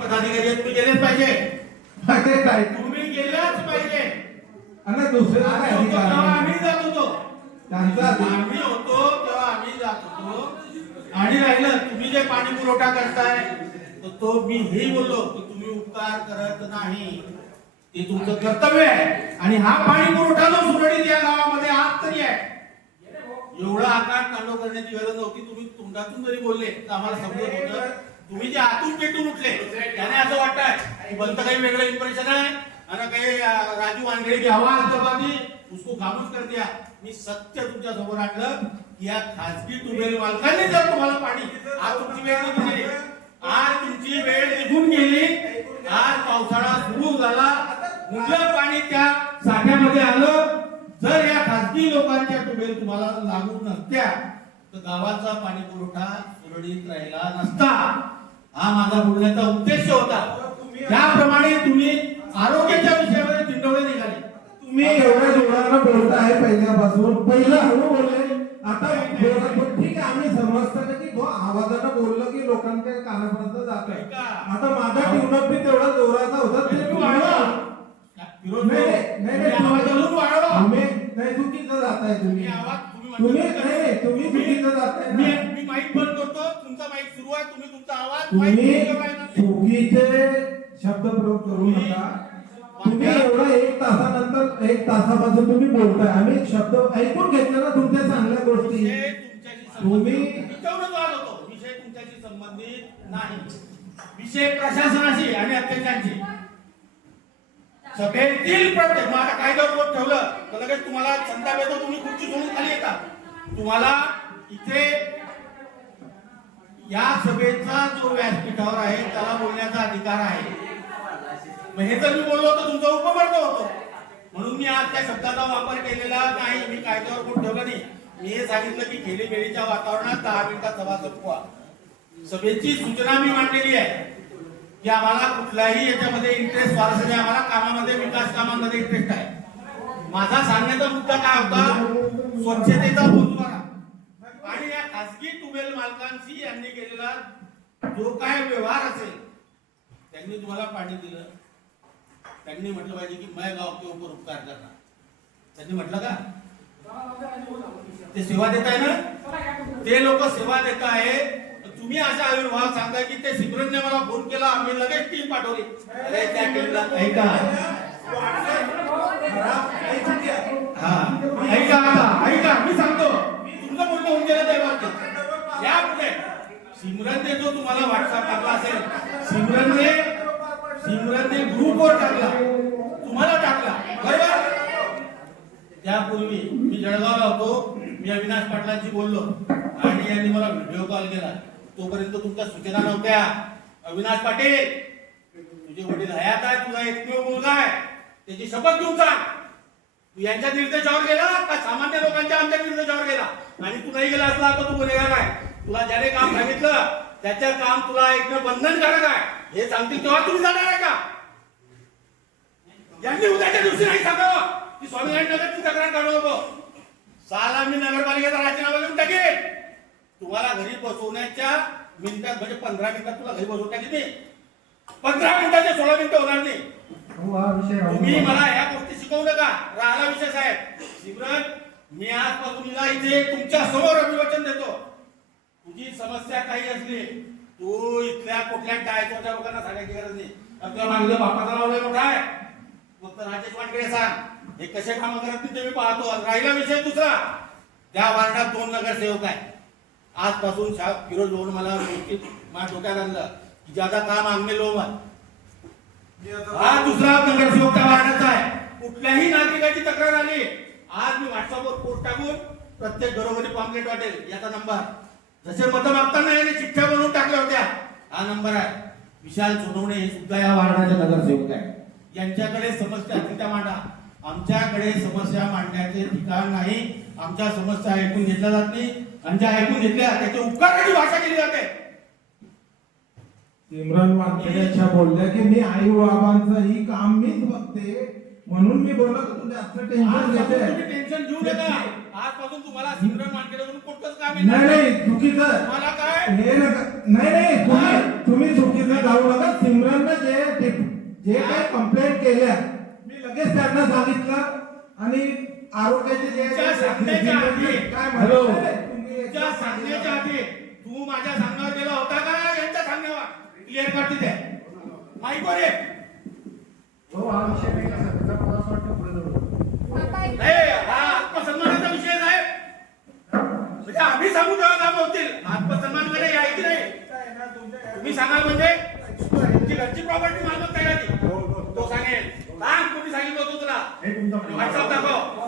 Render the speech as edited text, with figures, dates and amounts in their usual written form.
पदाधिकारी तुम्ही गेलेच पाहिजे, काय तुम्ही गेलाच पाहिजे. आणि दुसरे काय अधिकार आम्ही जात होतो, त्यांचा आम्ही होतो तेव्हा आम्ही जात होतो. आणि राहिलं तुम्ही जे पाणी पुरवठा करताय तर तो मी हे बोललो की तुम्ही उपकार करत नाही, ते तुमचं कर्तव्य आहे. आणि हा पाणी पुरवठा जो सुरळीत या गावामध्ये आज तरी आहे, एवढा आकार तांडव करण्याची गरज नव्हती. तुम्ही तोंडातून जरी बोलले तर आम्हाला समजत होतं. तुम्ही जे आतून पेटून उठले त्याने असं वाटतंय भलतं काही वेगळं इम्प्रेशन आहे आणि काही राजू वानखेडे की आवाज दबाती उसको खामोश कर दिया. मी सत्य तुमच्या समोर आणलं की या खासगी ट्यूबवेल मालकांनी जर तुम्हाला पाणी, आज तुमची वेळ निघून गेली, आज तुमची वेळ निघून गेली, आज पावसाळा सुरू झाला, मुबलक पाणी त्या साठ्यामध्ये आलं. जर या खासगी लोकांच्या ट्यूबवेल तुम्हाला लागू नसत्या तर गावाचा पाणी पुरवठा सुरळीत राहिला नसता. हा माझा बोलण्याचा उद्देश होता. त्याप्रमाणे तुम्ही आरोग्याच्या विषयामध्ये दिंडवळे निघाले. तुम्ही एवढ्या जोरानं बोलताय पहिल्यापासून, पहिला हळू बोलले, आता जोरात. ठीक आहे, आम्ही समजतो की आवाजानं बोललं की लोकांच्या कानापर्यंत जात आहे. आता माझा ट्यूनअप बी तेवढा जोराचा होता, ते नाही चुकीचं जाताय तुम्ही. तुम्ही चुकीचं जाताय. मी माईक बंद करतो, तुमचा माईक सुरू आहे, तुम्ही तुमचा आवाज तुम्ही चुकीचे शब्द प्रयोग करू नका. तुम्ही एवढा एक तासानंतर, एक तासापासून तुम्ही बोलताय, आम्ही शब्द ऐकून घेतले ना तुमच्या चांगल्या गोष्टी. तुम्ही विषय तुमच्याशी संबंधित नाही, विषय प्रशासनाशी आणि अध्यक्षांशी. सभेतील प्रत्येक माझा कायद्यावर ठेवलं तर लगेच तुम्हाला संताप येतो, तुम्ही खुर्ची सोडून खाली येता. तुम्हाला इथे या सभेचा जो व्यासपीठावर आहे त्याला बोलण्याचा अधिकार आहे. हे जर मी बोललो तर तुमचा उपमर्द होतो, म्हणून मी आज त्या शब्दाचा वापर केलेला नाही. मी कायद्यावर बोट ठेवलं नाही. मी हे सांगितलं की खेळीमेळीच्या वातावरणात 10 मिनिटात सभा संपवा. सभेची सूचना मी मांडलेली आहे की आम्हाला कुठलाही याच्यामध्ये इंटरेस्ट फारसा नाही, आम्हाला कामामध्ये, विकास कामांमध्ये इंटरेस्ट आहे. माझा सांगण्याचा मुद्दा काय होता, स्वच्छतेचा बोलबाला आणि या खासगी ट्यूबवेल मालकांशी यांनी केलेला जो काय व्यवहार असेल. त्यांनी तुम्हाला पाणी दिलं, त्यांनी म्हटलं पाहिजे की मैं गाव के ऊपर उपकार करना. त्यांनी म्हटलं का ते सेवा देत आहे ना, ते लोक सेवा देत आहे. तुम्ही अशा आविर्भाव सांगता की ते सिमरनने मला फोन केला, आम्ही लगेच टीम पाठवली. अरे त्या टीमला ऐका, ऐका मी सांगतो, तुमचं बोलणं होऊन गेलं त्या बाबतीत. यापुढे सिमरनने जो तुम्हाला व्हॉट्सअप टाकला असेल, सिमरनने ग्रुपवर टाकला, तुम्हाला टाकला, बरोबर. त्यापूर्वी मी जळगावला होतो, मी अविनाश पाटलांशी बोललो आणि यांनी मला व्हिडिओ कॉल केला. तोपर्यंत तुमच्या सूचना नव्हत्या. अविनाश पाटील, तुझे वडील हयात आहे, तुझा एकमेव मुलगा आहे, त्याची शपथ घेऊन सांग तू यांच्या निर्देशावर गेला का सामान्य लोकांच्या आमच्या निर्देशावर गेला. आणि तू नाही गेला असला तर तू गुन्हेगार आहे. तुला ज्याने काम सांगितलं त्याच्या काम तुला ऐकणं बंधनकारक आहे हे सांगतील तेव्हा तुम्ही जाणार आहे का. यांनी उद्याच्या दिवशी नाही सांगावं की स्वामीनारायण नगरची तक्रार काढू नको. साला मी नगरपालिकेचा राजीनामा देऊन टाकेल. तुम्हाला घरी बसवण्याच्या मिनिटात, म्हणजे 15 मिनिटात तुला घरी बसवून टाकेल मी. 15 मिनिटाचे 16 मिनिटं होणार नाही. तुम्ही मला ह्या गोष्टी शिकवू नका. राहिला विषय साहेब सिमरन, मी आजपासून तुला इथे तुमच्या समोर अभिवचन देतो. तुझी समस्या काही असली तू इथल्या कुठल्या टायच्या लोकांना सांगायची गरज नाही. तुला मागलं बापाचा लावलंय मोठा आहे, फक्त राजेश वानखेडे सांग हे कसे कामं करत नाही ते मी पाहतो. राहिला विषय दुसरा, त्या वार्डात 2 नगरसेवक आहे. आजपासून फिरोज भाऊन मला माझ्या डोक्यात आणलं की ज्यादा काम आम्ही लो मत. हा दुसरा नगरसेवक त्या वार्डाचा आहे. कुठल्याही नागरिकाची तक्रार आली, आज मी व्हॉट्सअपवर पोस्ट टाकून प्रत्येक घरोघरी पॉम्पलेट वाटेल. याचा नंबर, जसे मतं मागताना याने चिठ्ठ्या बनवून टाकल्या होत्या, हा नंबर आहे. विशाल सोनवणे हे सुद्धा या वार्डाचे नगरसेवक आहे. यांच्याकडे समस्या तिथं मांडा. आमच्याकडे समस्या मांडण्याचे ठिकाण नाही. आमच्या समस्या ऐकून घेतल्या जात नाही, आणि ज्या ऐकून घेतल्या त्याच्या उपकाराची भाषा केली जाते. सिमरन वानखेडेच्या बोलल्या की मी आई बाबांचं ही काम मीच बघते, म्हणून मी बोललो की तू जास्त टेन्शन घेते. टेन्शन घेऊ नका. आजपासून तुम्हाला सिमरन वानखेडेकडून कुठलंच काम नाही चुकीचं मला काय हे नका. नाही तुम्ही चुकीचं जाऊ नका. सिमरन गेल्या मी लगेच त्यांना सांगितलं आणि आरोग्याचे जे तुमच्या सांगण्याच्या आधी काय म्हणताय तुम्ही तुमच्या सांगण्याच्या आधी तू माझ्या सांगण्यावर गेला होता का यांच्या सांगण्यावर क्लिअर कर तिथे माहिती कोण आहे हो हा विषय नाही का सर मला असं वाटतं पुढे जाऊ नाही हा आत्मसन्मानाचा विषय आहे म्हणजे आम्ही सांगू तेव्हा काम होतील आत्मसन्मान कडे आहे की नाही तुम्ही सांगाल म्हणजे तुमची घरची प्रॉपर्टी मालमत्ता आहे का ती तो सांगेल सांग कोणी सांगितलं होतं तुला हे तुमचा व्हॉट्सअप दाखव